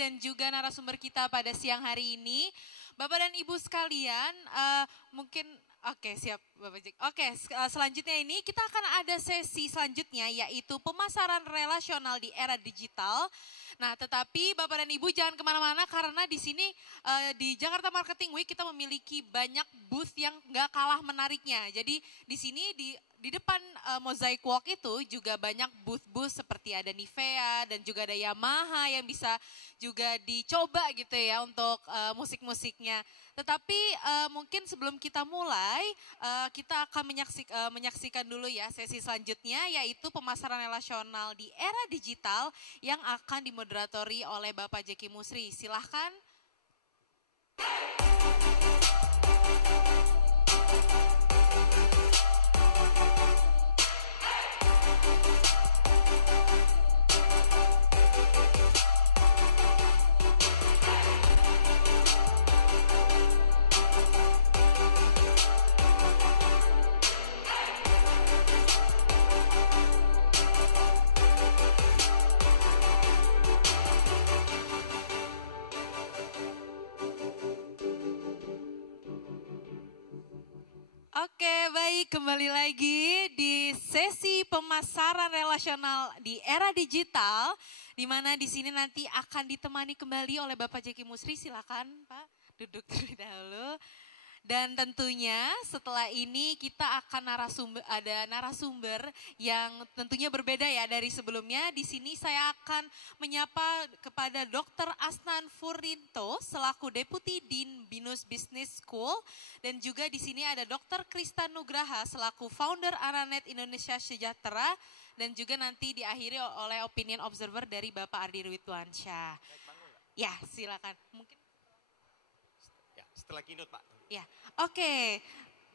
dan juga narasumber kita pada siang hari ini. Bapak dan Ibu sekalian, mungkin oke, siap Bapak Jack. Oke, selanjutnya ini kita akan ada sesi selanjutnya yaitu pemasaran relasional di era digital. Nah, tetapi Bapak dan Ibu jangan kemana-mana karena di sini di Jakarta Marketing Week kita memiliki banyak booth yang nggak kalah menariknya. Jadi di sini di depan Mosaic Walk itu juga banyak booth-booth seperti ada Nivea dan juga ada Yamaha yang bisa juga dicoba gitu ya untuk musik-musiknya. Tetapi mungkin sebelum kita mulai, kita akan menyaksikan dulu ya sesi selanjutnya yaitu pemasaran relasional di era digital yang akan dimoderatori oleh Bapak Jeki Musri. Silahkan. Oke, baik, kembali lagi di sesi pemasaran relasional di era digital, di mana di sini nanti akan ditemani kembali oleh Bapak Jeki Musri. Silakan Pak, duduk terlebih dahulu. Dan tentunya setelah ini kita akan ada narasumber yang tentunya berbeda ya dari sebelumnya. Di sini saya akan menyapa kepada Dr. Asnan Furinto selaku Deputi Dean Binus Business School dan juga di sini ada Dr. Krista Nugraha selaku Founder Aranet Indonesia Sejahtera dan juga nanti diakhiri oleh opinion observer dari Bapak Ardi Ridwansyah. Ya, silakan. Mungkin ya, setelah keynote, Pak. Ya, oke.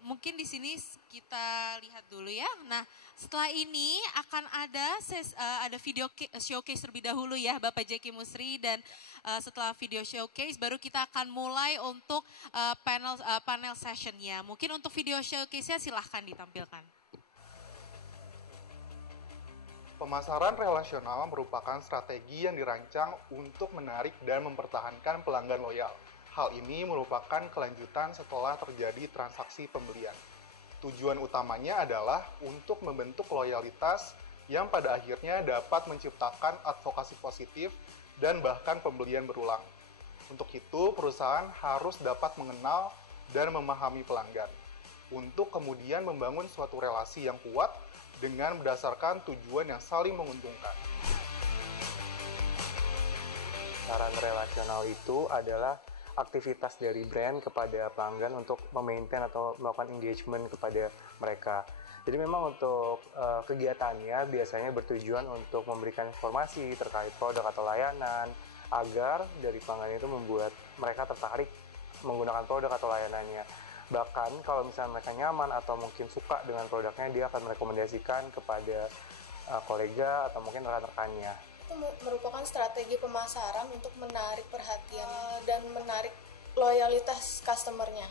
Mungkin di sini kita lihat dulu ya. Nah, setelah ini akan ada video showcase terlebih dahulu ya, Bapak Jeki Musri dan setelah video showcase baru kita akan mulai untuk panel sessionnya. Mungkin untuk video showcase-nya silahkan ditampilkan. Pemasaran relasional merupakan strategi yang dirancang untuk menarik dan mempertahankan pelanggan loyal. Hal ini merupakan kelanjutan setelah terjadi transaksi pembelian. Tujuan utamanya adalah untuk membentuk loyalitas yang pada akhirnya dapat menciptakan advokasi positif dan bahkan pembelian berulang. Untuk itu, perusahaan harus dapat mengenal dan memahami pelanggan, untuk kemudian membangun suatu relasi yang kuat dengan berdasarkan tujuan yang saling menguntungkan. Pemasaran relasional itu adalah aktivitas dari brand kepada pelanggan untuk memaintain atau melakukan engagement kepada mereka. Jadi memang untuk kegiatannya biasanya bertujuan untuk memberikan informasi terkait produk atau layanan agar dari pelanggan itu membuat mereka tertarik menggunakan produk atau layanannya. Bahkan kalau misalnya mereka nyaman atau mungkin suka dengan produknya, dia akan merekomendasikan kepada kolega atau mungkin rekan-rekannya. Itu merupakan strategi pemasaran untuk menarik perhatian dan menarik loyalitas customer-nya.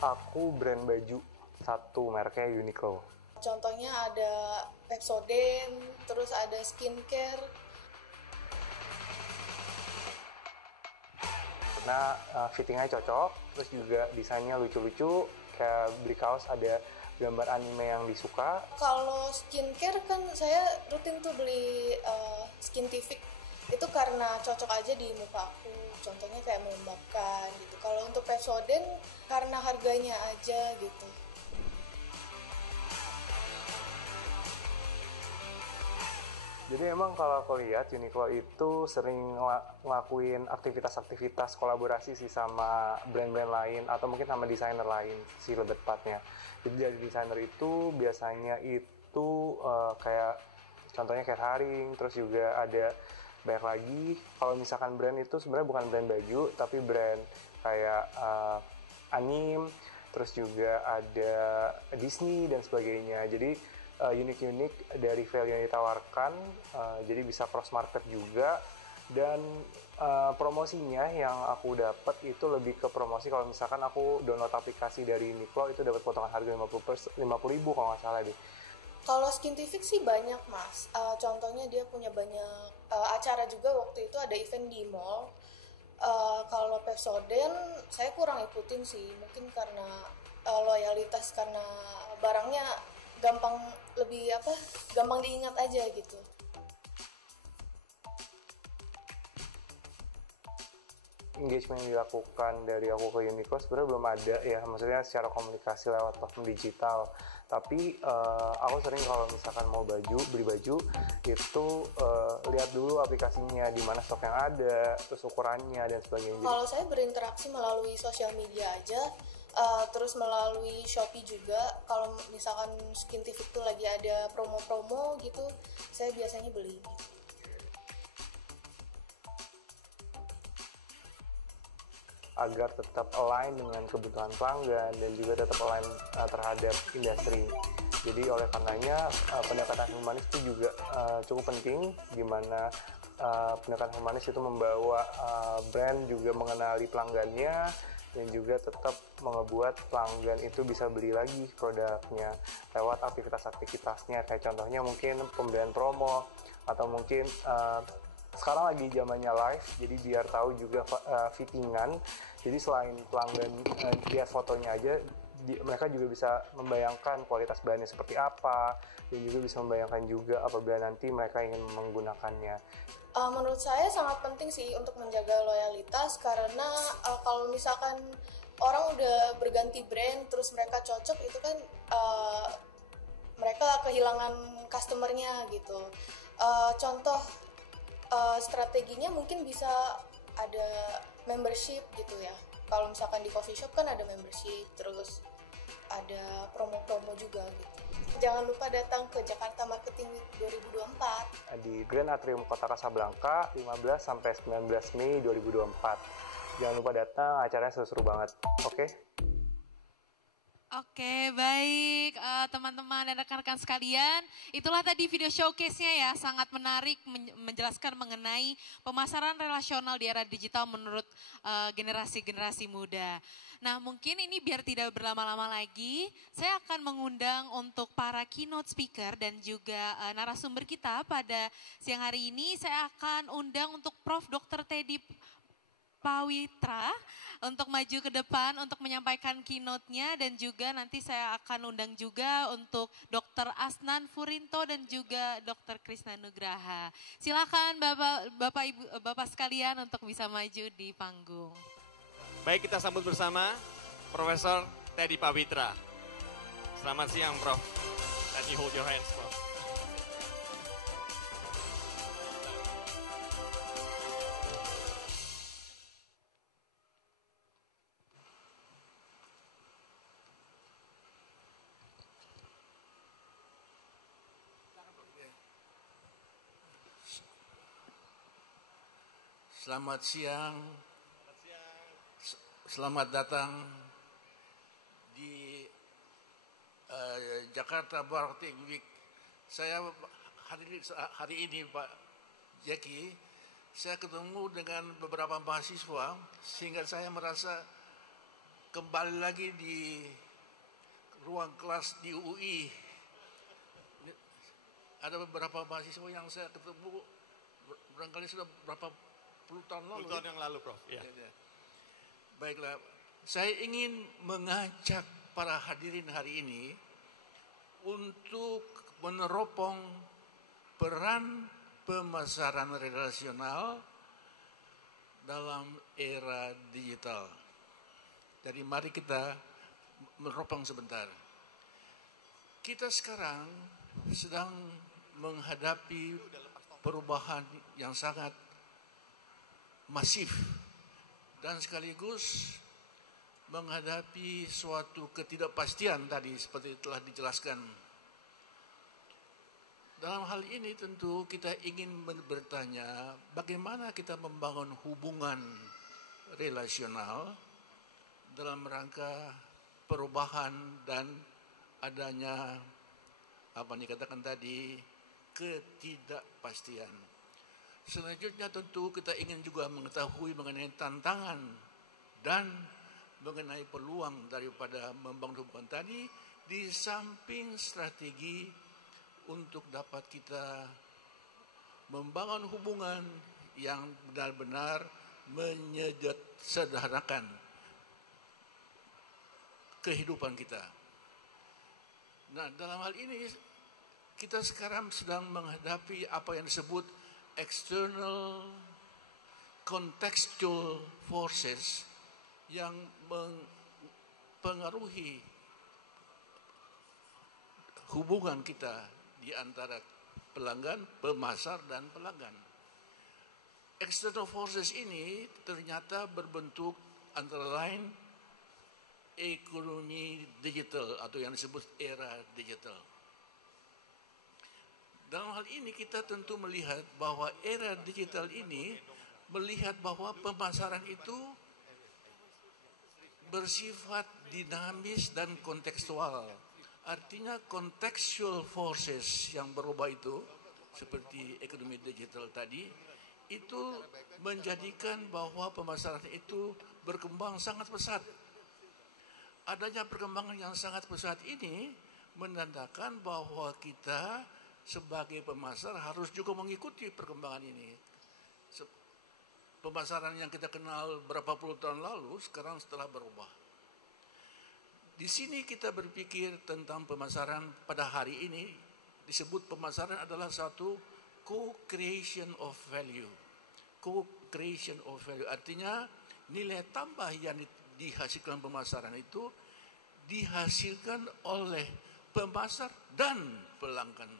Aku brand baju, satu mereknya Uniqlo. Contohnya ada Pepsodent, terus ada skincare. Karena fittingnya cocok, terus juga desainnya lucu-lucu, kayak beli kaos ada gambar anime yang disuka. Kalau skincare kan saya rutin tuh beli Skintific. Itu karena cocok aja di muka aku. Contohnya kayak melembabkan gitu. Kalau untuk Pepsodent karena harganya aja gitu. Jadi emang kalau aku lihat Uniqlo itu sering ngelakuin aktivitas-aktivitas kolaborasi sih sama brand-brand lain atau mungkin sama desainer lain sih lebih tepatnya. Jadi dari desainer itu biasanya itu kayak contohnya kayak Haring, terus juga ada banyak lagi. Kalau misalkan brand itu sebenarnya bukan brand baju tapi brand kayak anime, terus juga ada Disney dan sebagainya. Jadi unik-unik dari value yang ditawarkan, jadi bisa cross market juga. Dan promosinya yang aku dapat itu lebih ke promosi kalau misalkan aku download aplikasi dari Uniqlo itu dapat potongan harga 50.000 kalau nggak salah deh. Kalau Skintific sih banyak mas. Contohnya dia punya banyak acara juga. Waktu itu ada event di mall. Kalau Pepsodent saya kurang ikutin sih. Mungkin karena loyalitas, karena barangnya gampang diingat aja gitu. Engagement yang dilakukan dari aku ke Uniqlo sebenarnya belum ada ya, maksudnya secara komunikasi lewat platform digital. Tapi aku sering kalau misalkan mau beli baju itu lihat dulu aplikasinya, di mana stok yang ada, terus ukurannya dan sebagainya. Kalau saya berinteraksi melalui sosial media aja, terus melalui Shopee juga. Kalau misalkan Skintific tuh lagi ada promo-promo gitu, saya biasanya beli. Agar tetap align dengan kebutuhan pelanggan dan juga tetap align terhadap industri. Jadi oleh karenanya pendekatan humanis itu juga cukup penting, di mana pendekatan humanis itu membawa brand juga mengenali pelanggannya dan juga tetap membuat pelanggan itu bisa beli lagi produknya lewat aktivitas-aktivitasnya, kayak contohnya mungkin pembelian promo atau mungkin sekarang lagi zamannya live, jadi biar tahu juga fittingan. Jadi selain pelanggan lihat fotonya aja, mereka juga bisa membayangkan kualitas bahannya seperti apa, dan juga bisa membayangkan juga apabila nanti mereka ingin menggunakannya. Menurut saya sangat penting sih untuk menjaga loyalitas, karena kalau misalkan orang udah berganti brand terus mereka cocok, itu kan mereka kehilangan customernya gitu. Contoh strateginya mungkin bisa ada membership gitu ya. Kalau misalkan di coffee shop kan ada membership, terus ada promo-promo juga gitu. Jangan lupa datang ke Jakarta Marketing Week 2024 di Grand Atrium Kota Kasablanka 15-19 Mei 2024. Jangan lupa datang, acaranya seru-seru banget. Oke? Oke, baik teman-teman dan rekan-rekan sekalian. Itulah tadi video showcase-nya ya, sangat menarik menjelaskan mengenai pemasaran relasional di era digital menurut generasi-generasi muda. Nah, mungkin ini biar tidak berlama-lama lagi, saya akan mengundang untuk para keynote speaker dan juga narasumber kita pada siang hari ini. Saya akan undang untuk Prof. Dr. Teddy Pawitra untuk maju ke depan untuk menyampaikan keynote-nya, dan juga nanti saya akan undang juga untuk Dr. Asnan Furinto dan juga Dr. Krisna Nugraha. Silakan Bapak sekalian untuk bisa maju di panggung. Baik, kita sambut bersama Profesor Teddy Pawitra. Selamat siang, Prof. Let me hold your hands, Prof. Selamat siang. Selamat datang di Jakarta Marketing Week. Saya hari ini Pak Jackie, saya ketemu dengan beberapa mahasiswa sehingga saya merasa kembali lagi di ruang kelas di UI. Ada beberapa mahasiswa yang saya ketemu barangkali sudah berapa puluh tahun lalu. 10 tahun yang lalu, Prof. Ya. Baiklah, saya ingin mengajak para hadirin hari ini untuk meneropong peran pemasaran relasional dalam era digital. Jadi mari kita meneropong sebentar. Kita sekarang sedang menghadapi perubahan yang sangat masif dan sekaligus menghadapi suatu ketidakpastian tadi seperti telah dijelaskan. Dalam hal ini tentu kita ingin bertanya bagaimana kita membangun hubungan relasional dalam rangka perubahan dan adanya apa yang dikatakan tadi ketidakpastian. Selanjutnya tentu kita ingin juga mengetahui mengenai tantangan dan mengenai peluang daripada membangun hubungan tadi di samping strategi untuk dapat kita membangun hubungan yang benar-benar menyederhanakan kehidupan kita. Nah, dalam hal ini kita sekarang sedang menghadapi apa yang disebut external contextual forces yang mempengaruhi hubungan kita di antara pelanggan, pemasar, dan pelanggan. External forces ini ternyata berbentuk antara lain ekonomi digital atau yang disebut era digital. Dalam hal ini kita tentu melihat bahwa era digital ini melihat bahwa pemasaran itu bersifat dinamis dan kontekstual. Artinya contextual forces yang berubah itu seperti ekonomi digital tadi itu menjadikan bahwa pemasaran itu berkembang sangat pesat. Adanya perkembangan yang sangat pesat ini menandakan bahwa kita sebagai pemasar harus juga mengikuti perkembangan ini. Pemasaran yang kita kenal berapa puluh tahun lalu sekarang setelah berubah. Di sini kita berpikir tentang pemasaran pada hari ini, disebut pemasaran adalah satu co-creation of value. Co-creation of value artinya nilai tambah yang dihasilkan pemasaran itu dihasilkan oleh pemasar dan pelanggan.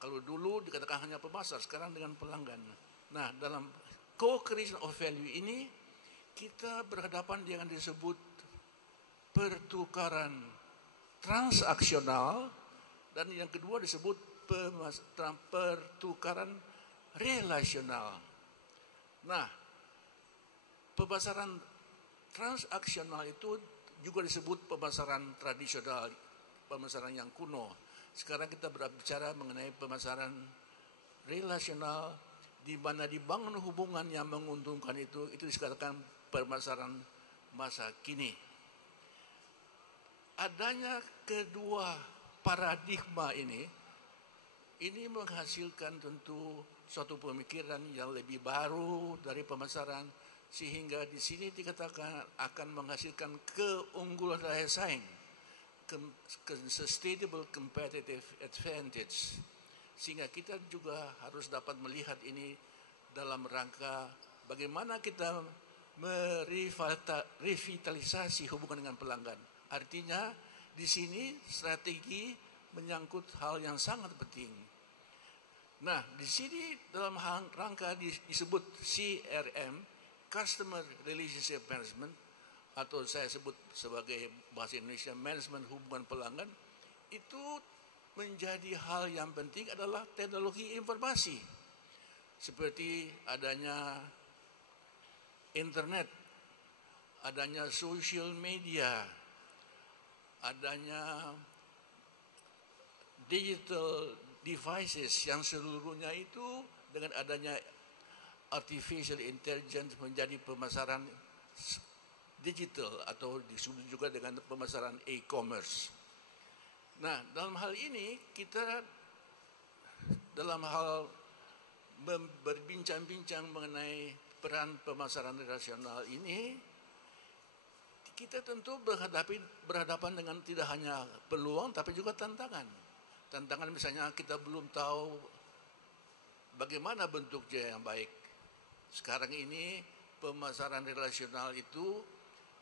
Kalau dulu dikatakan hanya pemasar, sekarang dengan pelanggan. Nah, dalam co-creation of value ini kita berhadapan dengan disebut pertukaran transaksional dan yang kedua disebut pertukaran relasional. Nah, pemasaran transaksional itu juga disebut pemasaran tradisional, pemasaran yang kuno. Sekarang kita berbicara mengenai pemasaran relasional di mana dibangun hubungan yang menguntungkan itu dikatakan pemasaran masa kini. Adanya kedua paradigma ini menghasilkan tentu suatu pemikiran yang lebih baru dari pemasaran sehingga di sini dikatakan akan menghasilkan keunggulan daya saing, sustainable competitive advantage, sehingga kita juga harus dapat melihat ini dalam rangka bagaimana kita merevitalisasi hubungan dengan pelanggan. Artinya di sini strategi menyangkut hal yang sangat penting. Nah, di sini dalam rangka disebut CRM, Customer Relationship Management, atau saya sebut sebagai bahasa Indonesia manajemen hubungan pelanggan, itu menjadi hal yang penting adalah teknologi informasi. Seperti adanya internet, adanya social media, adanya digital devices yang seluruhnya itu dengan adanya artificial intelligence menjadi pemasaran digital atau disebut juga dengan pemasaran e-commerce. Nah, dalam hal ini kita dalam hal berbincang-bincang mengenai peran pemasaran relasional ini, kita tentu berhadapan dengan tidak hanya peluang tapi juga tantangan. Tantangan misalnya kita belum tahu bagaimana bentuknya yang baik. Sekarang ini pemasaran relasional itu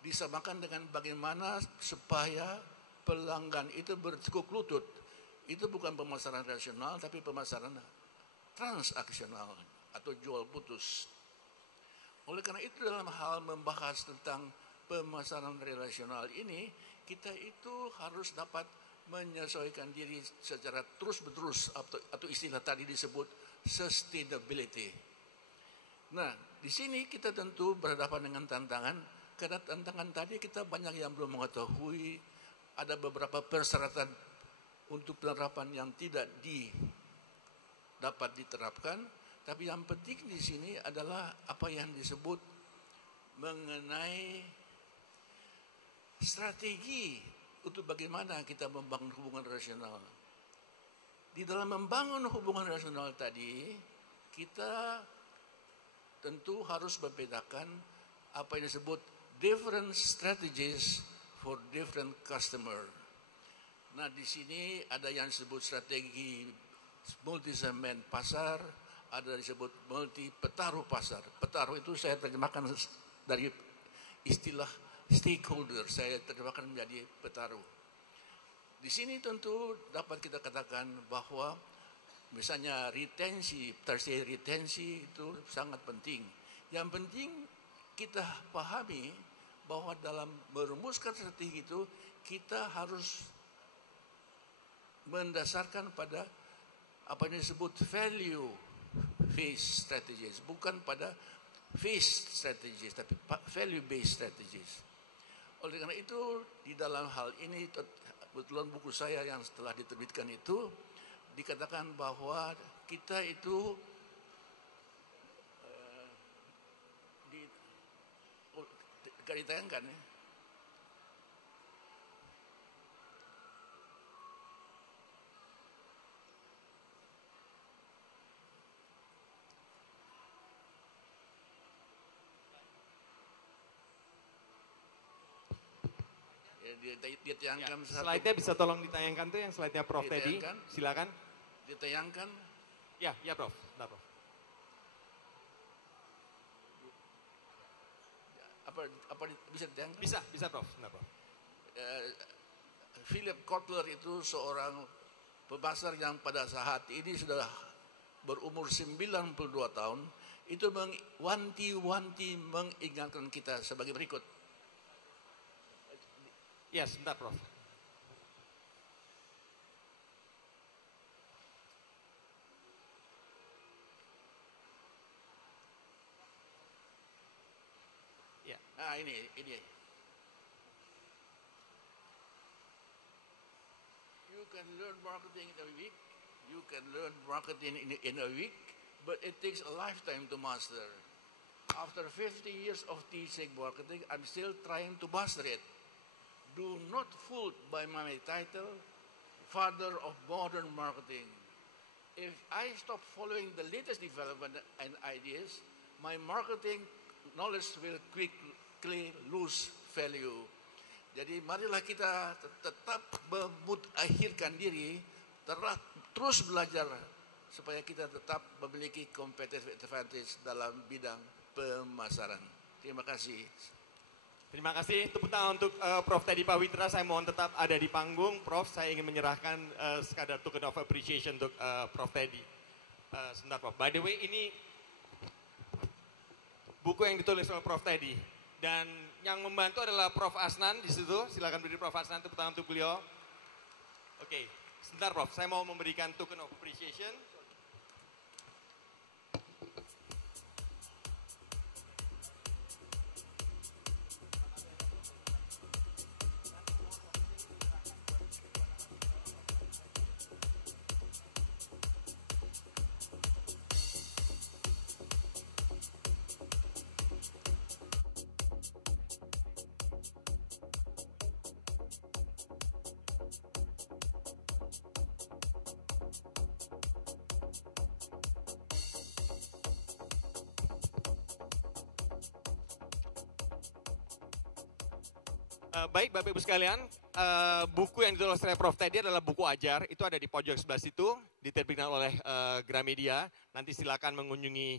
disamakan dengan bagaimana supaya pelanggan itu bertekuk lutut. Itu bukan pemasaran relasional tapi pemasaran transaksional atau jual putus. Oleh karena itu dalam hal membahas tentang pemasaran relasional ini, kita itu harus dapat menyesuaikan diri secara terus-menerus atau istilah tadi disebut sustainability. Nah, di sini kita tentu berhadapan dengan tantangan, karena tantangan tadi kita banyak yang belum mengetahui, ada beberapa persyaratan untuk penerapan yang tidak dapat diterapkan, tapi yang penting di sini adalah apa yang disebut mengenai strategi untuk bagaimana kita membangun hubungan rasional. di dalam membangun hubungan nasional tadi, kita tentu harus membedakan apa yang disebut different strategies for different customer. Nah, di sini ada yang disebut strategi multi segmen pasar, ada disebut multi petaruh pasar. Petaruh itu saya terjemahkan dari istilah stakeholder, saya terjemahkan menjadi petaruh. Di sini tentu dapat kita katakan bahwa misalnya tertiary retensi itu sangat penting. Yang penting kita pahami bahwa dalam merumuskan strategi itu kita harus mendasarkan pada apa yang disebut value based strategies, bukan pada face strategies, tapi value based strategies. Oleh karena itu, di dalam hal ini, kebetulan buku saya yang setelah diterbitkan itu, dikatakan bahwa kita itu gak ditayangkan ya. Ditayangkan Ya, slide-nya bisa tolong ditayangkan tuh yang slide-nya Prof tadi. Silakan. Ditayangkan. Ya, ya Prof. Nah, Prof. Apa bisa ditayangkan? Bisa Prof. Nah, Prof. Philip Kotler itu seorang pebasar yang pada saat ini sudah berumur 92 tahun, itu wanti-wanti mengingatkan kita sebagai berikut. Ya, sebentar Prof. Ya. Nah, ini. You can learn marketing in a week. You can learn marketing in a week, but it takes a lifetime to master. After 50 years of teaching marketing, I'm still trying to master it. Do not fooled by my title, Father of Modern Marketing. If I stop following the latest development and ideas, my marketing knowledge will quickly lose value. Jadi marilah kita tetap memudakhirkan diri, terus belajar supaya kita tetap memiliki competitive advantage dalam bidang pemasaran. Terima kasih. Terima kasih. Tepuk tangan untuk Prof Teddy Pawitra. Saya mohon tetap ada di panggung. Prof, saya ingin menyerahkan sekadar token of appreciation untuk Prof Teddy. Sebentar Prof. By the way, ini buku yang ditulis oleh Prof Teddy. Dan yang membantu adalah Prof Asnan di situ. Silakan berdiri Prof Asnan, tepuk tangan untuk beliau. Oke, sebentar Prof. Saya mau memberikan token of appreciation. Baik Bapak Ibu sekalian, buku yang ditulis oleh Prof Teddy adalah buku ajar, itu ada di pojok sebelah situ, diterbitkan oleh Gramedia. Nanti silakan mengunjungi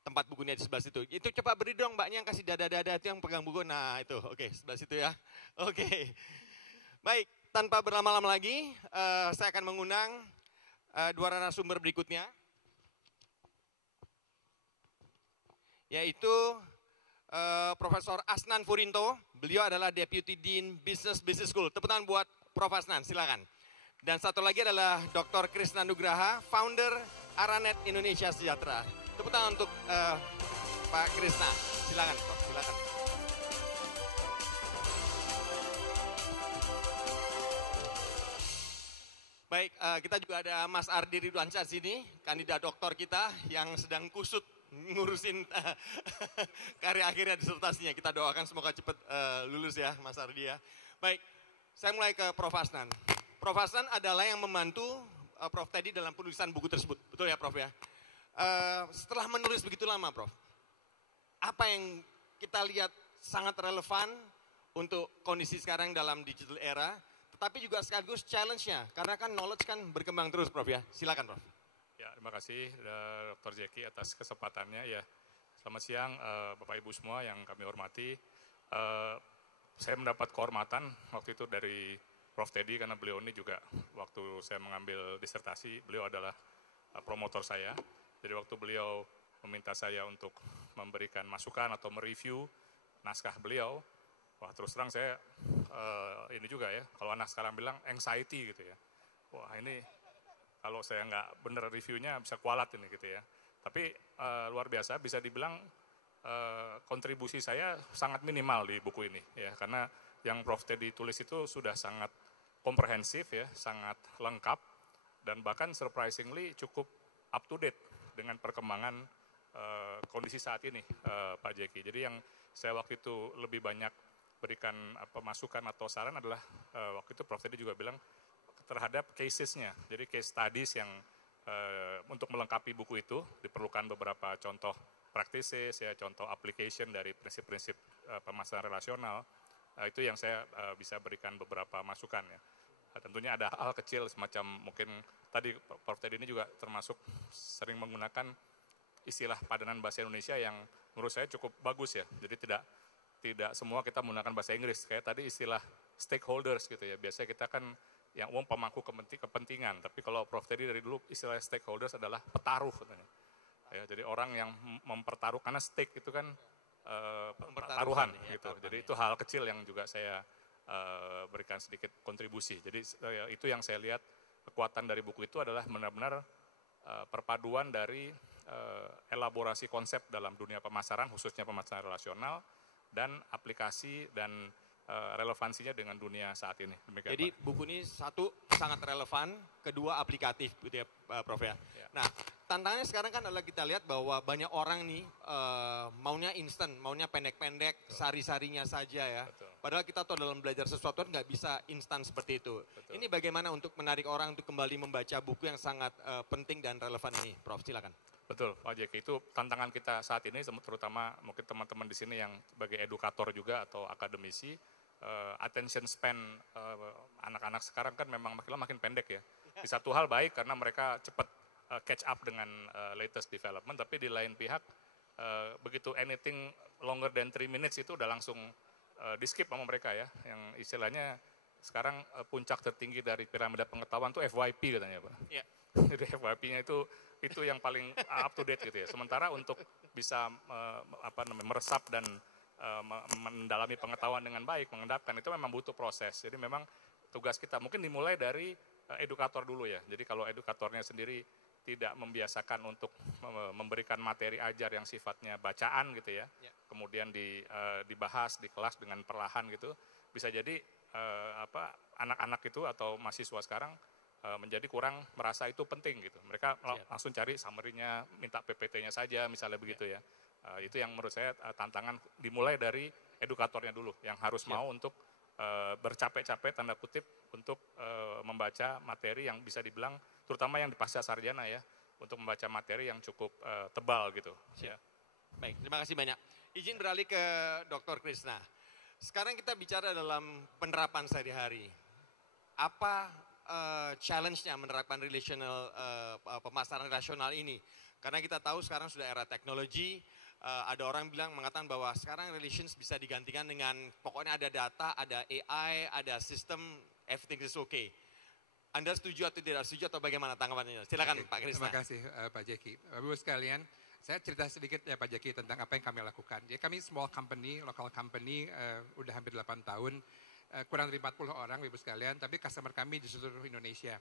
tempat bukunya di sebelah situ. Itu coba beri dong mbaknya yang kasih dada-dada itu yang pegang buku. Nah itu, oke, sebelah situ ya. Oke. Baik, tanpa berlama-lama lagi, saya akan mengundang dua narasumber berikutnya. Yaitu Profesor Asnan Furinto, beliau adalah Deputy Dean Business School. Tepuk tangan buat Prof Asnan, silakan. Dan satu lagi adalah Dr. Krisna Nugraha, founder Aranet Indonesia Sejahtera. Tepuk tangan untuk Pak Krisna, silakan Prof, silakan. Baik, kita juga ada Mas Ardi Ridwansyah sini, kandidat doktor kita yang sedang kusut ngurusin karya akhirnya disertasinya. Kita doakan semoga cepat lulus ya Mas Ardi ya. Baik, saya mulai ke Prof Asnan. Prof Hasan adalah yang membantu Prof Teddy dalam penulisan buku tersebut. Betul ya Prof ya? Setelah menulis begitu lama Prof, apa yang kita lihat sangat relevan untuk kondisi sekarang dalam digital era, tetapi juga sekaligus challenge-nya, karena kan knowledge kan berkembang terus Prof ya. Silakan Prof. Ya, terima kasih Dr. Jeki atas kesempatannya ya. Selamat siang Bapak Ibu semua yang kami hormati. Saya mendapat kehormatan waktu itu dari Prof Teddy karena beliau ini juga waktu saya mengambil disertasi, beliau adalah promotor saya. Jadi waktu beliau meminta saya untuk memberikan masukan atau mereview naskah beliau, wah terus terang saya ini juga ya, kalau anak sekarang bilang anxiety gitu ya. Wah ini kalau saya nggak bener reviewnya bisa kualat ini gitu ya. Tapi luar biasa bisa dibilang kontribusi saya sangat minimal di buku ini ya, karena yang Prof Teddy tulis itu sudah sangat komprehensif ya, sangat lengkap dan bahkan surprisingly cukup up to date dengan perkembangan kondisi saat ini Pak Jeki. Jadi yang saya waktu itu lebih banyak berikan masukan atau saran adalah waktu itu Prof Teddy juga bilang terhadap cases-nya. Jadi case studies yang untuk melengkapi buku itu diperlukan beberapa contoh practices ya, contoh application dari prinsip-prinsip pemasaran relasional. Itu yang saya bisa berikan beberapa masukan ya. Tentunya ada hal kecil semacam mungkin tadi Prof Teddy ini juga termasuk sering menggunakan istilah padanan bahasa Indonesia yang menurut saya cukup bagus ya. Jadi tidak semua kita menggunakan bahasa Inggris. Kayak tadi istilah stakeholders gitu ya. Biasanya kita kan yang umum pemangku kepentingan. Tapi kalau Prof Teddy dari dulu istilah stakeholders adalah petaruh katanya. Ya, jadi orang yang mempertaruh, karena stake itu kan taruhan ya, gitu. Jadi itu hal kecil yang juga saya berikan sedikit kontribusi. Jadi itu yang saya lihat kekuatan dari buku itu adalah benar-benar perpaduan dari elaborasi konsep dalam dunia pemasaran, khususnya pemasaran relasional, dan aplikasi dan relevansinya dengan dunia saat ini. Demikian, jadi Pak. buku ini satu sangat relevan, kedua aplikatif gitu ya Prof ya. Nah tantangannya sekarang kan adalah kita lihat bahwa banyak orang nih maunya instan, maunya pendek-pendek, sari-sarinya saja ya. Betul. Padahal kita tahu dalam belajar sesuatu kan nggak bisa instan seperti itu. Betul. Ini bagaimana untuk menarik orang untuk kembali membaca buku yang sangat penting dan relevan ini, Prof? Silakan. Betul, Pak Jeki, itu tantangan kita saat ini, terutama mungkin teman-teman di sini yang sebagai edukator juga atau akademisi, attention span anak-anak sekarang kan memang makin lama makin pendek ya. Di satu hal baik karena mereka cepat catch up dengan latest development, tapi di lain pihak begitu anything longer than 3 minutes itu udah langsung di skip sama mereka ya, yang istilahnya sekarang puncak tertinggi dari piramida pengetahuan tuh FYP katanya Pak. Yeah. Jadi FYP-nya itu yang paling up to date gitu ya. Sementara untuk bisa meresap dan mendalami pengetahuan dengan baik, mengendapkan itu memang butuh proses. Jadi memang tugas kita mungkin dimulai dari edukator dulu ya. Jadi kalau edukatornya sendiri tidak membiasakan untuk memberikan materi ajar yang sifatnya bacaan gitu ya, kemudian dibahas di kelas dengan perlahan gitu, bisa jadi anak-anak itu atau mahasiswa sekarang menjadi kurang merasa itu penting gitu. Mereka langsung cari summary-nya, minta PPT-nya saja misalnya begitu ya. Itu yang menurut saya tantangan dimulai dari edukatornya dulu yang harus mau untuk bercapek-capek tanda kutip untuk membaca materi yang bisa dibilang terutama yang di pasca sarjana ya, untuk membaca materi yang cukup tebal gitu. Ya. Baik, terima kasih banyak. Izin beralih ke Dr. Krishna. Sekarang kita bicara dalam penerapan sehari-hari. Apa challenge-nya menerapkan relational pemasaran rasional ini? Karena kita tahu sekarang sudah era teknologi, ada orang mengatakan bahwa sekarang relations bisa digantikan dengan pokoknya ada data, ada AI, ada sistem, everything is okay. Anda setuju atau tidak setuju atau bagaimana tanggapannya? Silakan Pak Krishna. Terima kasih Pak Jeki. Bapak Ibu sekalian, saya cerita sedikit ya Pak Jeki tentang apa yang kami lakukan. Jadi kami small company, local company, udah hampir 8 tahun, kurang dari 40 orang Bapak Ibu sekalian, tapi customer kami di seluruh Indonesia.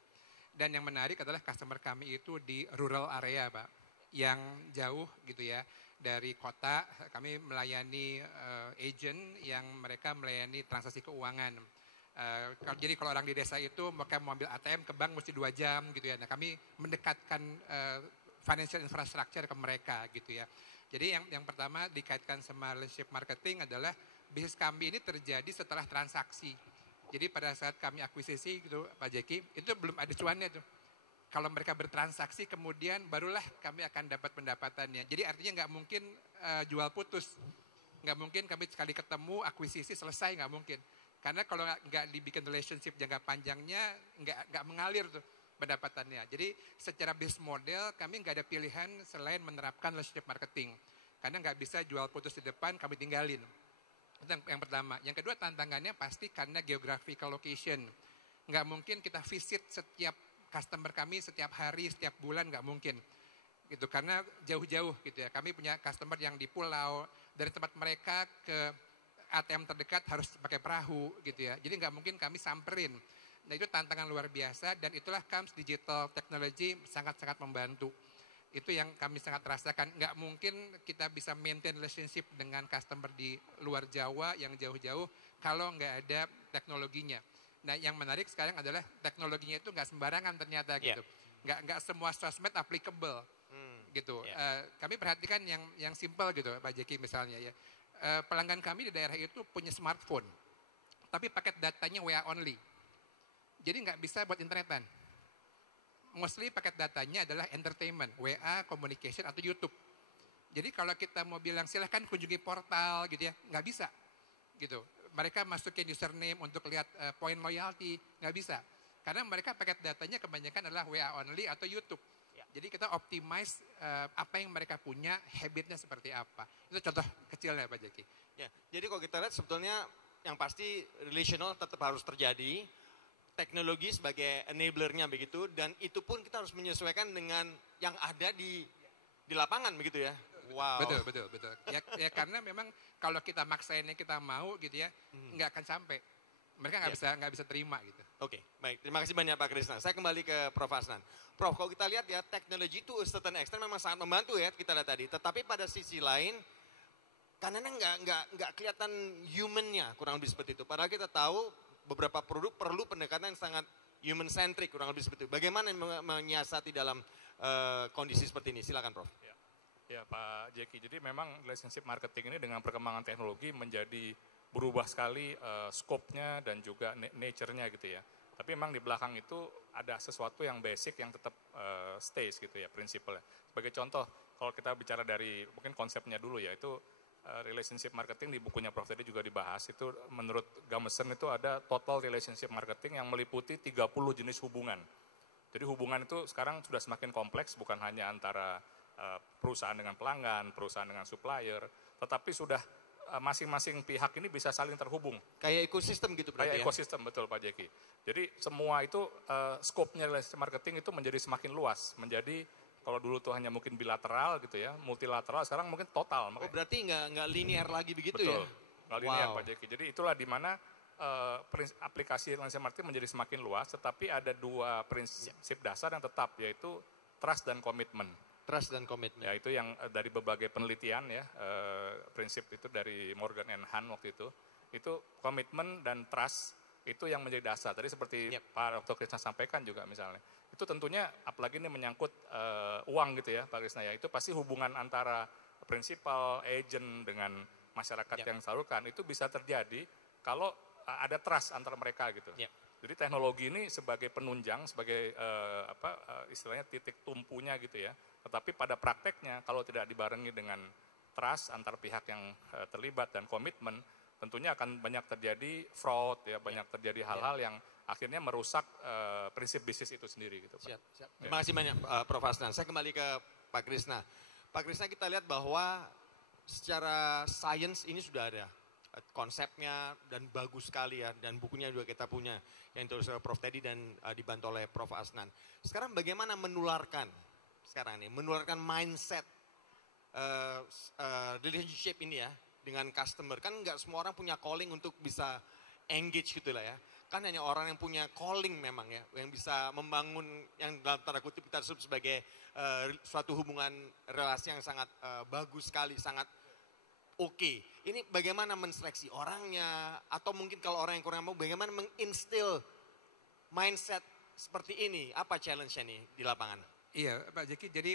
Dan yang menarik adalah customer kami itu di rural area Pak, yang jauh gitu ya. Dari kota kami melayani agent yang mereka melayani transaksi keuangan. Jadi kalau orang di desa itu mereka mau ambil ATM ke bank mesti 2 jam gitu ya. Nah kami mendekatkan financial infrastructure ke mereka gitu ya. Jadi yang pertama dikaitkan sama relationship marketing adalah bisnis kami ini terjadi setelah transaksi. Jadi pada saat kami akuisisi gitu Pak Jeki, itu belum ada cuannya tuh. Kalau mereka bertransaksi kemudian barulah kami akan dapat pendapatannya. Jadi artinya nggak mungkin jual putus. Nggak mungkin kami sekali ketemu akuisisi selesai, nggak mungkin. Karena kalau nggak dibikin relationship jangka panjangnya nggak mengalir tuh pendapatannya. Jadi secara business model kami nggak ada pilihan selain menerapkan relationship marketing. Karena nggak bisa jual putus di depan kami tinggalin. Itu yang pertama. Yang kedua tantangannya pasti karena geographical location. Nggak mungkin kita visit setiap customer kami setiap hari, setiap bulan, nggak mungkin. Gitu, karena jauh-jauh gitu ya. Kami punya customer yang di pulau, dari tempat mereka ke ATM terdekat harus pakai perahu gitu ya. Jadi nggak mungkin kami samperin. Nah itu tantangan luar biasa dan itulah KAMS Digital Technology sangat-sangat membantu. Itu yang kami sangat rasakan. Nggak mungkin kita bisa maintain relationship dengan customer di luar Jawa yang jauh-jauh kalau nggak ada teknologinya. Nah yang menarik sekarang adalah teknologinya itu nggak sembarangan ternyata gitu. Nggak semua sosmed applicable gitu. Kami perhatikan yang simple gitu Pak Jeki misalnya ya. Pelanggan kami di daerah itu punya smartphone. Tapi paket datanya WA only. Jadi nggak bisa buat internetan. Mostly paket datanya adalah entertainment, WA, communication, atau YouTube. Jadi kalau kita mau bilang silahkan kunjungi portal gitu ya, nggak bisa. Gitu. Mereka masukin username untuk lihat poin loyalty, nggak bisa. Karena mereka paket datanya kebanyakan adalah WA only atau YouTube. Jadi kita optimize apa yang mereka punya, habitnya seperti apa. Itu contoh kecilnya Pak Jeki. Ya, jadi kalau kita lihat sebetulnya yang pasti relational tetap harus terjadi. Teknologi sebagai enablernya begitu, dan itu pun kita harus menyesuaikan dengan yang ada di lapangan begitu ya. Wow. Betul. Ya karena memang kalau kita maksainnya kita mau gitu ya, nggak akan sampai. Mereka nggak bisa terima gitu. Oke, baik. Terima kasih banyak Pak Krisna. Saya kembali ke Prof. Asnan. Prof, kalau kita lihat ya teknologi itu certain extent memang sangat membantu ya kita lihat tadi. Tetapi pada sisi lain, karena nggak kelihatan human-nya kurang lebih seperti itu. Padahal kita tahu beberapa produk perlu pendekatan yang sangat human centric kurang lebih seperti itu. Bagaimana menyiasati dalam kondisi seperti ini? Silakan Prof. Ya Pak Jeki, jadi memang relationship marketing ini dengan perkembangan teknologi menjadi berubah sekali scope-nya dan juga nature-nya gitu ya. Tapi memang di belakang itu ada sesuatu yang basic yang tetap stays gitu ya, prinsipnya. Sebagai contoh, kalau kita bicara dari mungkin konsepnya dulu ya, itu relationship marketing di bukunya Prof tadi juga dibahas. Itu menurut Gameson itu ada total relationship marketing yang meliputi 30 jenis hubungan. Jadi hubungan itu sekarang sudah semakin kompleks, bukan hanya antara perusahaan dengan pelanggan, perusahaan dengan supplier, tetapi sudah masing-masing pihak ini bisa saling terhubung. Kayak ekosistem gitu berarti. Kayak ekosistem, betul Pak Jeki. Jadi semua itu scope-nya relationship marketing itu menjadi semakin luas, menjadi kalau dulu tuh hanya mungkin bilateral gitu ya, multilateral, sekarang mungkin total. Oh berarti nggak linear lagi begitu betul, ya? Nggak linear Pak Jeki. Jadi itulah di mana aplikasi relationship marketing menjadi semakin luas, tetapi ada dua prinsip dasar yang tetap, yaitu trust dan komitmen. Trust dan komitmen. Ya itu yang dari berbagai penelitian ya, prinsip itu dari Morgan and Hunt waktu itu komitmen dan trust itu yang menjadi dasar. Tadi seperti Pak Dr. Krisna sampaikan juga misalnya, itu tentunya apalagi ini menyangkut uang gitu ya Pak Krisna ya, itu pasti hubungan antara prinsipal, agent dengan masyarakat yang salurkan itu bisa terjadi kalau ada trust antara mereka gitu. Jadi teknologi ini sebagai penunjang, sebagai istilahnya titik tumpunya gitu ya. Tetapi pada prakteknya kalau tidak dibarengi dengan trust antar pihak yang terlibat dan komitmen, tentunya akan banyak terjadi fraud ya, banyak terjadi hal-hal yang akhirnya merusak prinsip bisnis itu sendiri gitu Pak. Siap. Terima kasih banyak Prof. Asnan. Saya kembali ke Pak Krisna. Pak Krisna, kita lihat bahwa secara sains ini sudah ada konsepnya dan bagus sekali ya, dan bukunya juga kita punya yang ditulis oleh Prof tadi dan dibantu oleh Prof Asnan. Sekarang bagaimana menularkan mindset relationship ini ya dengan customer. Kan nggak semua orang punya calling untuk bisa engage gitu lah ya. Kan hanya orang yang punya calling memang ya, yang bisa membangun yang dalam tanda kutip kita sebut sebagai suatu hubungan relasi yang sangat bagus sekali, sangat oke. Ini bagaimana menseleksi orangnya, atau mungkin kalau orang yang kurang mau bagaimana menginstil mindset seperti ini, apa challenge-nya nih di lapangan? Iya Pak Jeki, jadi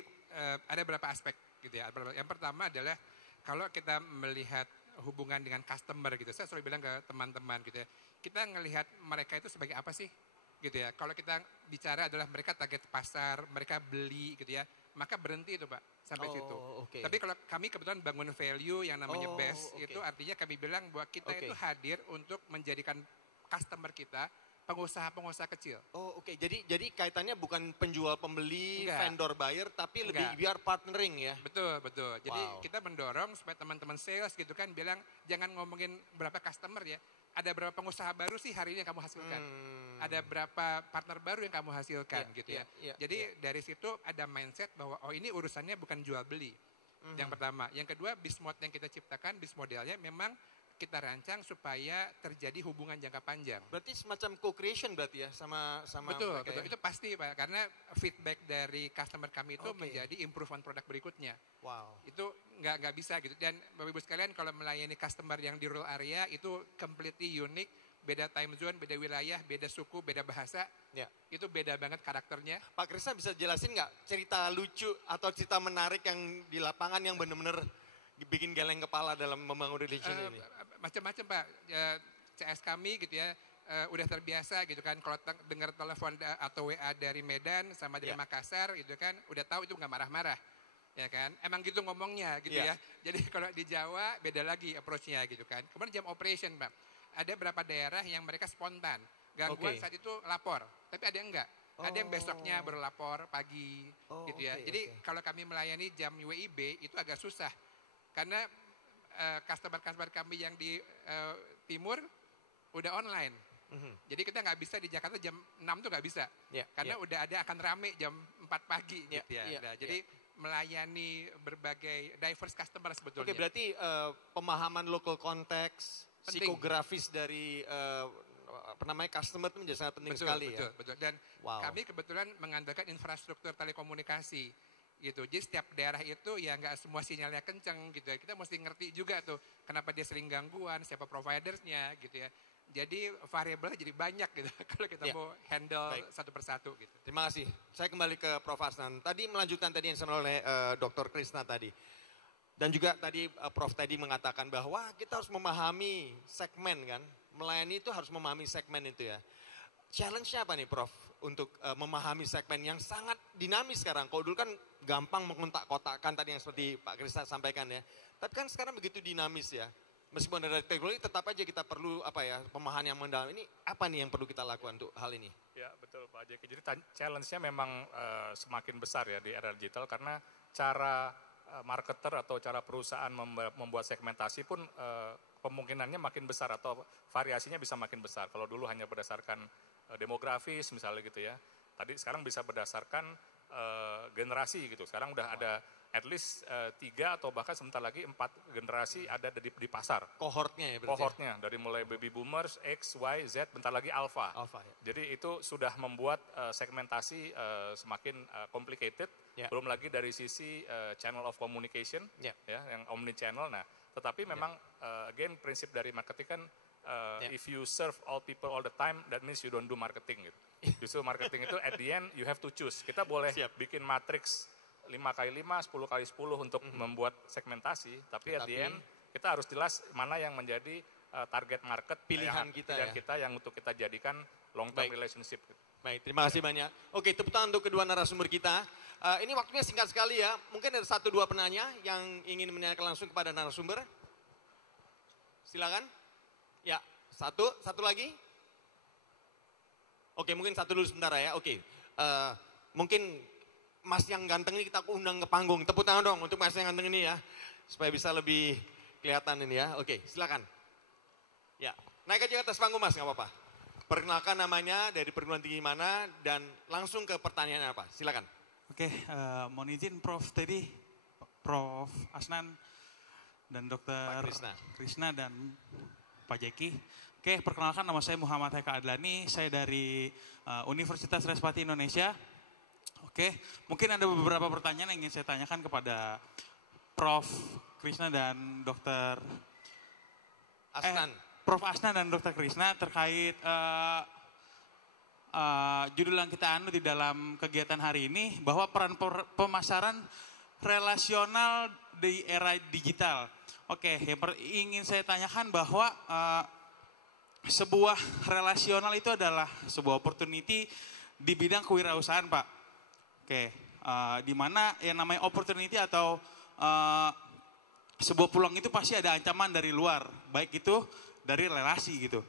ada beberapa aspek gitu ya. Yang pertama adalah kalau kita melihat hubungan dengan customer gitu. Saya selalu bilang ke teman-teman gitu ya, kita ngelihat mereka itu sebagai apa sih gitu ya. Kalau kita bicara adalah mereka target pasar, mereka beli gitu ya, maka berhenti itu Pak sampai situ. Okay. Tapi kalau kami kebetulan bangun value yang namanya best, okay. itu artinya kami bilang bahwa kita Okay. itu hadir untuk menjadikan customer kita pengusaha-pengusaha kecil. Oke. Jadi kaitannya bukan penjual pembeli, Enggak. vendor buyer, tapi lebih Enggak. biar partnering ya. Betul. Jadi Wow. kita mendorong supaya teman-teman sales gitu kan bilang jangan ngomongin berapa customer ya. Ada berapa pengusaha baru sih hari ini yang kamu hasilkan? Ada berapa partner baru yang kamu hasilkan gitu ya. Jadi dari situ ada mindset bahwa ini urusannya bukan jual beli. Yang pertama, yang kedua bisnis model yang kita ciptakan, bisnis modelnya memang kita rancang supaya terjadi hubungan jangka panjang. Berarti semacam co-creation berarti ya sama Betul, mereka ya? itu pasti Pak, karena feedback dari customer kami itu Oke. menjadi improvement produk berikutnya. Wow. Itu nggak bisa gitu. Dan Bapak Ibu sekalian kalau melayani customer yang di rural area itu completely unique, beda time zone, beda wilayah, beda suku, beda bahasa. Ya. Itu beda banget karakternya. Pak Krisna bisa jelasin nggak cerita lucu atau cerita menarik yang di lapangan yang benar-benar bikin geleng kepala dalam membangun relation ini? Macam-macam Pak. CS kami gitu ya. Udah terbiasa gitu kan kalau dengar telepon atau WA dari Medan sama dari Makassar gitu kan udah tahu itu nggak marah-marah ya kan emang gitu ngomongnya gitu ya. Jadi kalau di Jawa beda lagi approach-nya gitu kan. Kemudian jam operation Pak, ada berapa daerah yang mereka spontan gangguan saat itu lapor tapi ada yang enggak. Ada yang besoknya baru lapor pagi gitu ya. Jadi kalau kami melayani jam WIB itu agak susah karena customer-customer kami yang di timur udah online. Jadi kita nggak bisa di Jakarta jam 6 tuh nggak bisa. Karena udah ada akan rame jam 4 pagi gitu ya. Nah, jadi melayani berbagai diverse customer sebetulnya. Oke, berarti pemahaman local context, Penting. psikografis dari customer itu menjadi sangat penting sekali ya. Betul. Dan kami kebetulan mengandalkan infrastruktur telekomunikasi gitu. Jadi setiap daerah itu ya nggak semua sinyalnya kenceng gitu ya. Kita mesti ngerti juga tuh kenapa dia sering gangguan, siapa providersnya gitu ya. Jadi variabelnya jadi banyak gitu kalau kita mau handle satu persatu gitu. Terima kasih. Saya kembali ke Prof. Asnan. Tadi melanjutkan tadi yang disampaikan oleh Dr. Krisna tadi. Dan juga tadi Prof. tadi mengatakan bahwa kita harus memahami segmen kan. Melayani itu harus memahami segmen itu ya. Challenge-nya apa nih Prof? Untuk memahami segmen yang sangat dinamis sekarang. Kalau dulu kan gampang mengontak-kotakan tadi yang seperti Pak Krisna sampaikan ya. Tapi kan sekarang begitu dinamis ya. Meskipun ada teknologi tetap aja kita perlu pemahaman yang mendalam. Ini apa nih yang perlu kita lakukan untuk hal ini? Ya betul Pak Jeki. Jadi challenge-nya memang semakin besar ya di era digital karena cara marketer atau cara perusahaan membuat segmentasi pun kemungkinannya makin besar atau variasinya bisa makin besar. Kalau dulu hanya berdasarkan demografis misalnya gitu ya. Tadi sekarang bisa berdasarkan generasi gitu. Sekarang udah ada at least 3 atau bahkan sebentar lagi 4 generasi ada di pasar. Kohortnya ya berarti. Kohortnya dari mulai baby boomers, X, Y, Z, bentar lagi alpha. Ya. Jadi itu sudah membuat segmentasi semakin complicated. Belum lagi dari sisi channel of communication ya yang omni channel. Nah, tetapi memang again prinsip dari marketing kan if you serve all people all the time, that means you don't do marketing gitu. Justru marketing itu at the end you have to choose. Kita boleh bikin matriks 5x5, 10x10 untuk membuat segmentasi, tapi at the end kita harus jelas mana yang menjadi target market pilihan kita yang untuk kita jadikan long term relationship. Baik, terima kasih banyak. Oke, tepuk tangan untuk kedua narasumber kita. Ini waktunya singkat sekali ya. Mungkin ada 1-2 penanya yang ingin menanyakan langsung kepada narasumber. Silakan. Ya, satu lagi. Oke, mungkin satu dulu sebentar ya. Oke, mungkin Mas yang ganteng ini kita undang ke panggung. Tepuk tangan dong untuk Mas yang ganteng ini ya. Supaya bisa lebih kelihatan ini ya. Oke, silakan. Ya, naik aja ke atas panggung Mas, nggak apa-apa. Perkenalkan namanya, dari perguruan tinggi mana, dan langsung ke pertanyaan apa. Silakan. Oke, mohon izin Prof. tadi, Prof. Asnan dan Dr. Krisna dan Pak Jeki. Oke, perkenalkan nama saya Muhammad Heka Adlani, saya dari Universitas Respati Indonesia. Oke, mungkin ada beberapa pertanyaan yang ingin saya tanyakan kepada Prof. Krisna dan Dr. Asnan. Prof. Asnan dan Dr. Krisna terkait judul yang kita anu di dalam kegiatan hari ini, bahwa peran pemasaran relasional di era digital. Oke, ingin saya tanyakan bahwa sebuah relasional itu adalah sebuah opportunity di bidang kewirausahaan, Pak. Oke, di mana yang namanya opportunity atau sebuah peluang itu pasti ada ancaman dari luar, baik itu dari relasi gitu.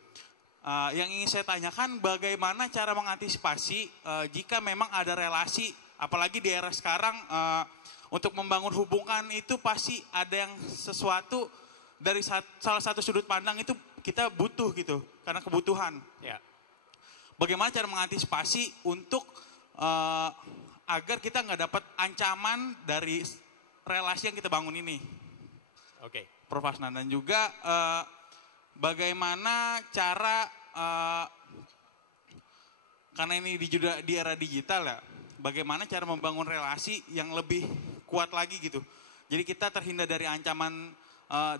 Yang ingin saya tanyakan bagaimana cara mengantisipasi jika memang ada relasi, apalagi di era sekarang untuk membangun hubungan itu pasti ada yang sesuatu dari salah satu sudut pandang itu kita butuh gitu, karena kebutuhan. Ya. Bagaimana cara mengantisipasi untuk agar kita nggak dapat ancaman dari relasi yang kita bangun ini. Oke. Prof. Asnan, dan juga bagaimana cara, karena ini di era digital ya, bagaimana cara membangun relasi yang lebih kuat lagi gitu. Jadi kita terhindar dari ancaman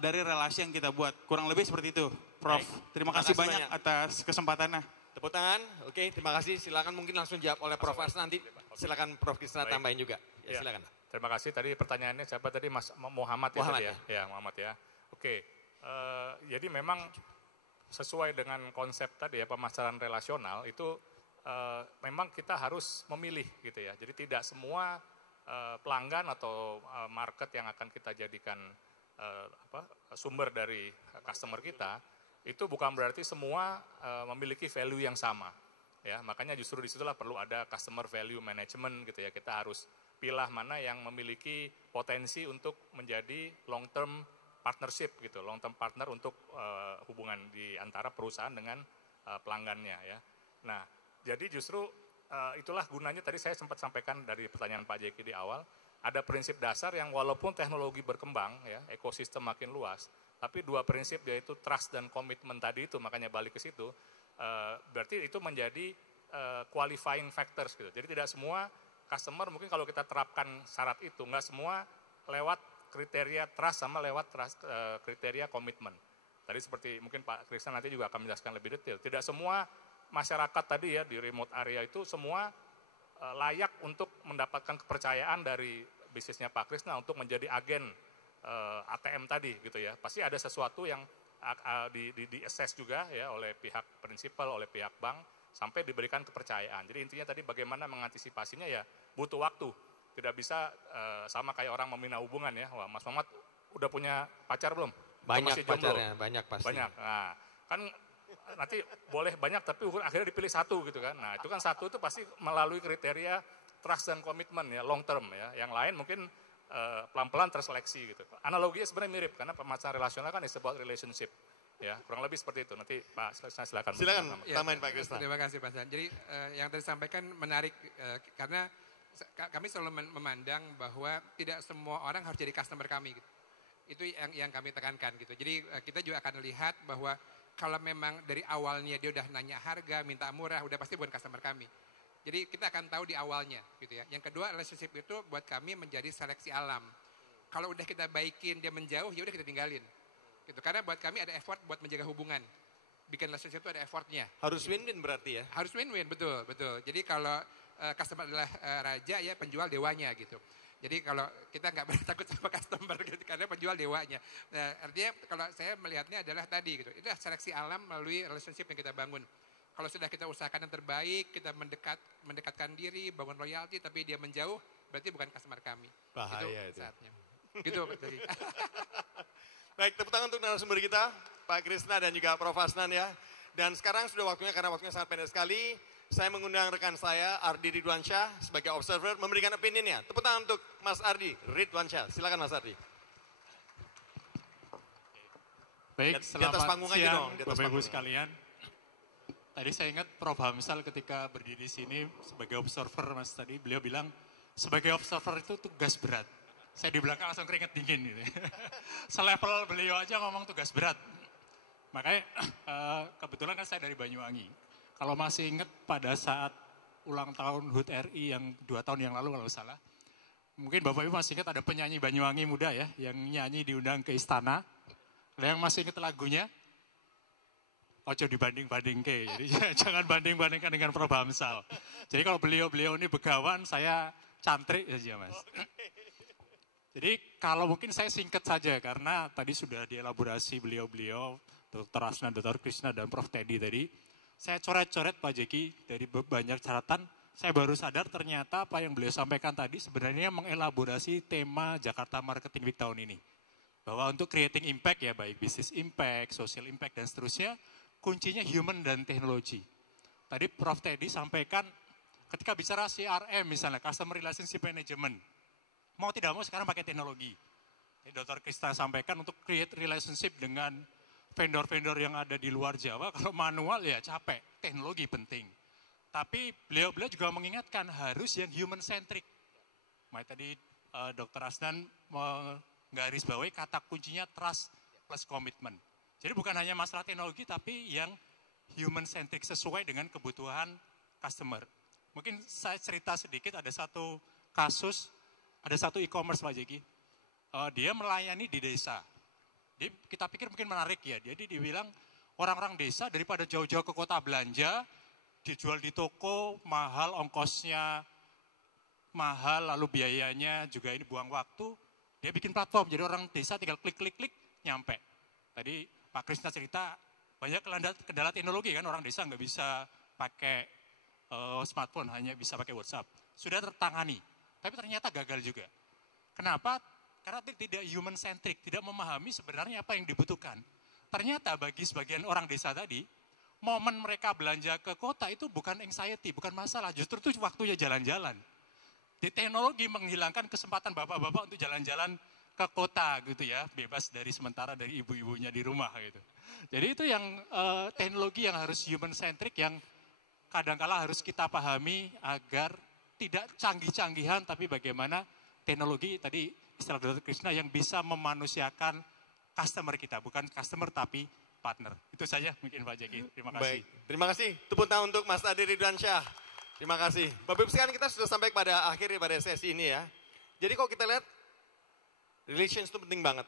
dari relasi yang kita buat. Kurang lebih seperti itu, Prof. Baik. Terima kasih banyak atas kesempatannya. Tepuk tangan, oke, terima kasih. Silakan mungkin langsung jawab oleh Prof. Ars nanti. Silakan Prof. Krisna tambahin juga. Ya, silakan. Terima kasih. Tadi pertanyaannya siapa tadi? Mas Muhammad ya tadi ya? Ya, Muhammad ya. Oke, jadi memang sesuai dengan konsep tadi ya, pemasaran relasional itu memang kita harus memilih gitu ya. Jadi tidak semua pelanggan atau market yang akan kita jadikan sumber dari customer kita, itu bukan berarti semua memiliki value yang sama. Ya, makanya justru disitulah perlu ada customer value management gitu ya. Kita harus pilah mana yang memiliki potensi untuk menjadi long term partnership gitu, long term partner untuk hubungan di antara perusahaan dengan pelanggannya ya. Nah, jadi justru itulah gunanya tadi saya sempat sampaikan dari pertanyaan Pak Jeki di awal, ada prinsip dasar yang walaupun teknologi berkembang ya, ekosistem makin luas, tapi dua prinsip yaitu trust dan komitmen tadi itu, makanya balik ke situ, berarti itu menjadi qualifying factors gitu. Jadi tidak semua customer mungkin kalau kita terapkan syarat itu, nggak semua lewat kriteria trust sama lewat kriteria komitmen. Tadi seperti mungkin Pak Krisna nanti juga akan menjelaskan lebih detail. Tidak semua masyarakat tadi ya di remote area itu semua layak untuk mendapatkan kepercayaan dari bisnisnya Pak Krisna untuk menjadi agen ATM tadi gitu ya. Pasti ada sesuatu yang di-assess juga ya oleh pihak prinsipal, oleh pihak bank sampai diberikan kepercayaan. Jadi intinya tadi bagaimana mengantisipasinya ya butuh waktu. Tidak bisa sama kayak orang membina hubungan ya. Wah, Mas Muhammad udah punya pacar belum? Banyak pacarnya, banyak pasti. Banyak. Nah, kan nanti boleh banyak tapi akhirnya dipilih satu gitu kan. Nah, itu kan satu itu pasti melalui kriteria trust dan komitmen ya, long term ya. Yang lain mungkin pelan-pelan terseleksi gitu. Analoginya sebenarnya mirip karena pemasaran relasional kan is about relationship. Ya, kurang lebih seperti itu. Nanti Pak Krisna silakan. Silakan tambahin Pak Krisna. Terima kasih Pak San. Jadi yang tadi disampaikan menarik karena kami selalu memandang bahwa tidak semua orang harus jadi customer kami gitu. Itu yang kami tekankan gitu. Jadi kita juga akan lihat bahwa kalau memang dari awalnya dia udah nanya harga, minta murah, udah pasti bukan customer kami. Jadi kita akan tahu di awalnya gitu ya. Yang kedua, relationship itu buat kami menjadi seleksi alam. Kalau udah kita baikin dia menjauh, ya udah kita tinggalin. Gitu. Karena buat kami ada effort buat menjaga hubungan. Bikin relationship itu ada effortnya. Harus win-win berarti ya? Harus win-win, betul, betul. Jadi kalau customer adalah raja ya, penjual dewanya gitu. Jadi kalau kita nggak pernah takut sama customer gitu, karena penjual dewanya. Nah, artinya kalau saya melihatnya adalah tadi gitu. Itu seleksi alam melalui relationship yang kita bangun. Kalau sudah kita usahakan yang terbaik, kita mendekatkan diri, bangun loyalty, tapi dia menjauh, berarti bukan customer kami. Bahaya itu. Saatnya. Gitu. Baik, tepuk tangan untuk narasumber kita, Pak Krisna dan juga Prof. Asnan ya. Dan sekarang sudah waktunya, karena waktunya sangat pendek sekali, saya mengundang rekan saya, Ardi Ridwansyah, sebagai observer, memberikan opininya. Tepuk tangan untuk Mas Ardi Ridwansyah. Silakan Mas Ardi. Baik, di atas panggung aja dong, di atas Bapak Ibu panggung. sekalian. Tadi saya ingat Prof. Hamsal ketika berdiri di sini sebagai observer, Mas, tadi beliau bilang sebagai observer itu tugas berat. Saya di belakang langsung keringet dingin gitu. Selevel beliau aja ngomong tugas berat. Makanya kebetulan kan saya dari Banyuwangi. Kalau masih ingat pada saat ulang tahun HUT RI yang 2 tahun yang lalu kalau salah. Mungkin Bapak Ibu masih ingat ada penyanyi Banyuwangi muda ya, yang nyanyi diundang ke istana. Ada yang masih ingat lagunya? Ojo dibanding-banding ke, jadi jangan banding-bandingkan dengan Prof. Hamsal. Jadi kalau beliau-beliau ini begawan, saya cantrik saja Mas. Jadi kalau mungkin saya singkat saja karena tadi sudah dielaborasi beliau-beliau, Dr. Asnan, Dr. Krishna, dan Prof. Teddy tadi. Saya coret-coret Pak Jeki dari banyak catatan, saya baru sadar ternyata apa yang beliau sampaikan tadi sebenarnya mengelaborasi tema Jakarta Marketing Week tahun ini. Bahwa untuk creating impact ya, baik business impact, social impact, dan seterusnya, kuncinya human dan teknologi. Tadi Prof. Teddy sampaikan ketika bicara CRM misalnya, Customer Relationship Management, mau tidak mau sekarang pakai teknologi. Dr. Krishna sampaikan untuk create relationship dengan vendor-vendor yang ada di luar Jawa, kalau manual ya capek, teknologi penting. Tapi beliau juga mengingatkan harus yang human centric. Tadi Dr. Asnan menggarisbawahi kata kuncinya trust plus commitment. Jadi bukan hanya masalah teknologi tapi yang human centric sesuai dengan kebutuhan customer. Mungkin saya cerita sedikit, ada satu kasus, ada satu e-commerce Pak Jeki, dia melayani di desa. Kita pikir mungkin menarik ya, jadi dibilang orang-orang desa daripada jauh-jauh ke kota belanja, dijual di toko, mahal ongkosnya, mahal lalu biayanya juga ini buang waktu, dia bikin platform, jadi orang desa tinggal klik, nyampe. Tadi Pak Krishna cerita, banyak kendala teknologi kan, orang desa nggak bisa pakai smartphone, hanya bisa pakai WhatsApp. Sudah tertangani. Tapi ternyata gagal juga. Kenapa? Karena tidak human centric, tidak memahami sebenarnya apa yang dibutuhkan. Ternyata bagi sebagian orang desa tadi, momen mereka belanja ke kota itu bukan anxiety, bukan masalah. Justru itu waktunya jalan-jalan. Di teknologi menghilangkan kesempatan bapak-bapak untuk jalan-jalan ke kota gitu ya, bebas dari sementara dari ibu-ibunya di rumah gitu. Jadi itu yang teknologi yang harus human centric, yang kadangkala harus kita pahami agar tidak canggih-canggihan, tapi bagaimana teknologi tadi istilah Dr. Krishna yang bisa memanusiakan customer kita, bukan customer tapi partner. Itu saja mungkin Pak Jeki. Terima kasih. Baik, terima kasih. Tepuk tangan untuk Mas Adi Ridwansyah. Terima kasih. Bapak Ibu sekalian, kita sudah sampai pada akhir pada sesi ini ya. Jadi kalau kita lihat, relations itu penting banget.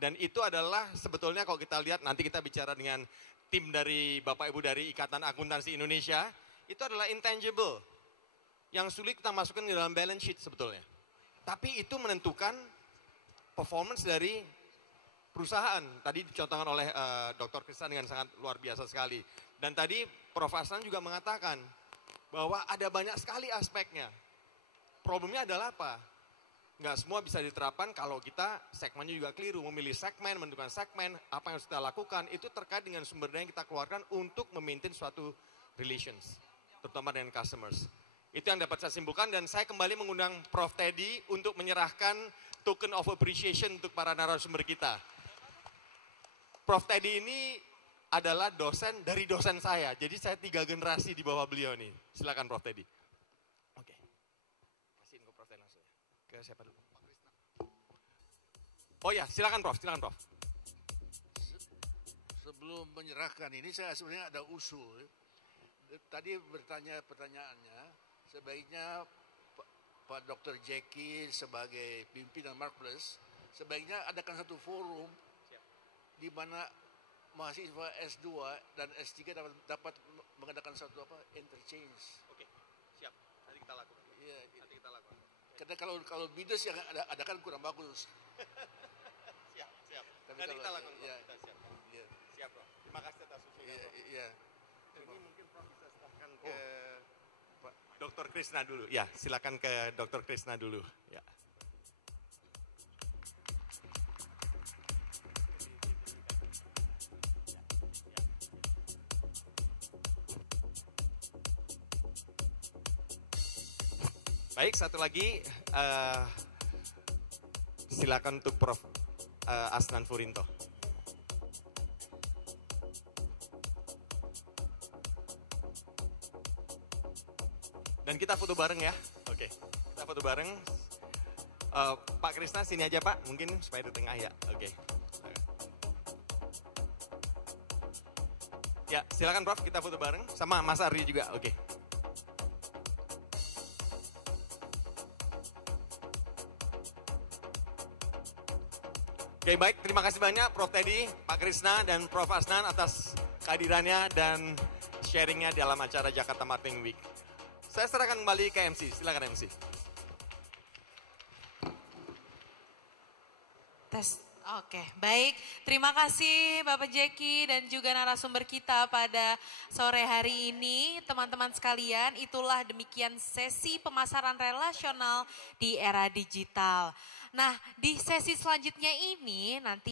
Dan itu adalah sebetulnya kalau kita lihat, nanti kita bicara dengan tim dari Bapak Ibu dari Ikatan Akuntansi Indonesia, itu adalah intangible. Yang sulit kita masukkan ke dalam balance sheet sebetulnya. Tapi itu menentukan performance dari perusahaan. Tadi dicontohkan oleh Dr. Krishna dengan sangat luar biasa sekali. Dan tadi Prof. Asnan juga mengatakan bahwa ada banyak sekali aspeknya. Problemnya adalah apa? Nggak semua bisa diterapkan kalau kita segmennya juga keliru. Memilih segmen, menentukan segmen, apa yang harus kita lakukan, itu terkait dengan sumber daya yang kita keluarkan untuk memaintain suatu relations. Terutama dengan customers. Itu yang dapat saya simpulkan, dan saya kembali mengundang Prof. Teddy untuk menyerahkan token of appreciation untuk para narasumber kita. Prof. Teddy ini adalah dosen dari dosen saya, jadi saya 3 generasi di bawah beliau nih. Silakan Prof. Teddy. Oke. Kasihin ke Prof. Teddy langsung ya. Ke siapa dulu? Pak Krishna. Oh ya, silakan Prof. Sebelum menyerahkan ini, saya sebenarnya ada usul. Tadi pertanyaannya, sebaiknya Pak Dr. Jeki sebagai pimpinan Marketplace, sebaiknya adakan satu forum di mana mahasiswa S2 dan S3 dapat mengadakan satu interchange. Oke, siap. Nanti kita lakukan. Iya, nanti kita lakukan. Karena kalau bidas yang adakan kurang bagus. Siap. Tapi nanti kita lakukan. Ya, kita siap. Iya. Siap, Prof. Terima kasih atas usulnya, Prof. Iya. Ini mungkin Prof bisa serahkan ke Dr. Krishna dulu. Ya, silakan ke Dr. Krishna dulu. Ya. Baik, satu lagi silakan untuk Prof. Asnan Furinto. Dan kita foto bareng ya. Oke, kita foto bareng. Pak Krishna sini aja Pak, mungkin supaya di tengah ya. Oke. Ya, silakan Prof, kita foto bareng sama Mas Ardi juga. Oke. Oke, baik, terima kasih banyak Prof. Teddy, Pak Krishna, dan Prof. Asnan atas kehadirannya dan sharingnya dalam acara Jakarta Marketing Week. Saya serahkan kembali ke MC, silakan MC. Tes. Oke, baik. Terima kasih Bapak Jeki dan juga narasumber kita pada sore hari ini. Teman-teman sekalian, itulah demikian sesi pemasaran relasional di era digital. Nah, di sesi selanjutnya ini nanti